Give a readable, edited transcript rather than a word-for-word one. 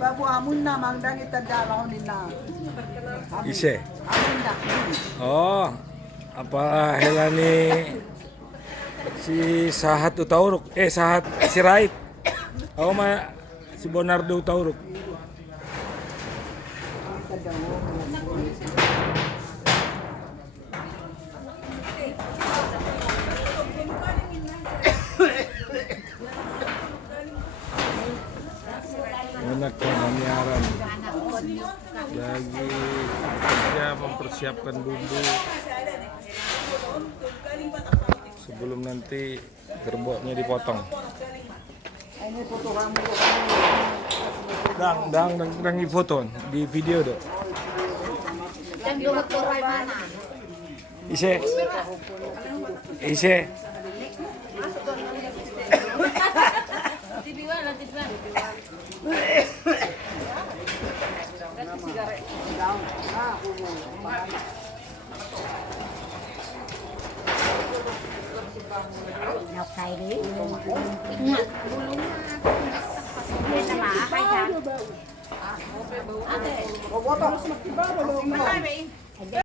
Babu amun na mangdang itadala ko nila. Ise. Amun na. Oh, apa helani si Sahat Utauruk. Sahat si Rait. Ako si Bonardo Utauruk. Anak Mamiaran lagi kerja mempersiapkan bumbu sebelum nanti gerboknya dipotong. Dang di foto di video dok. Ise. Ngọc thầy đi. Bulungnya.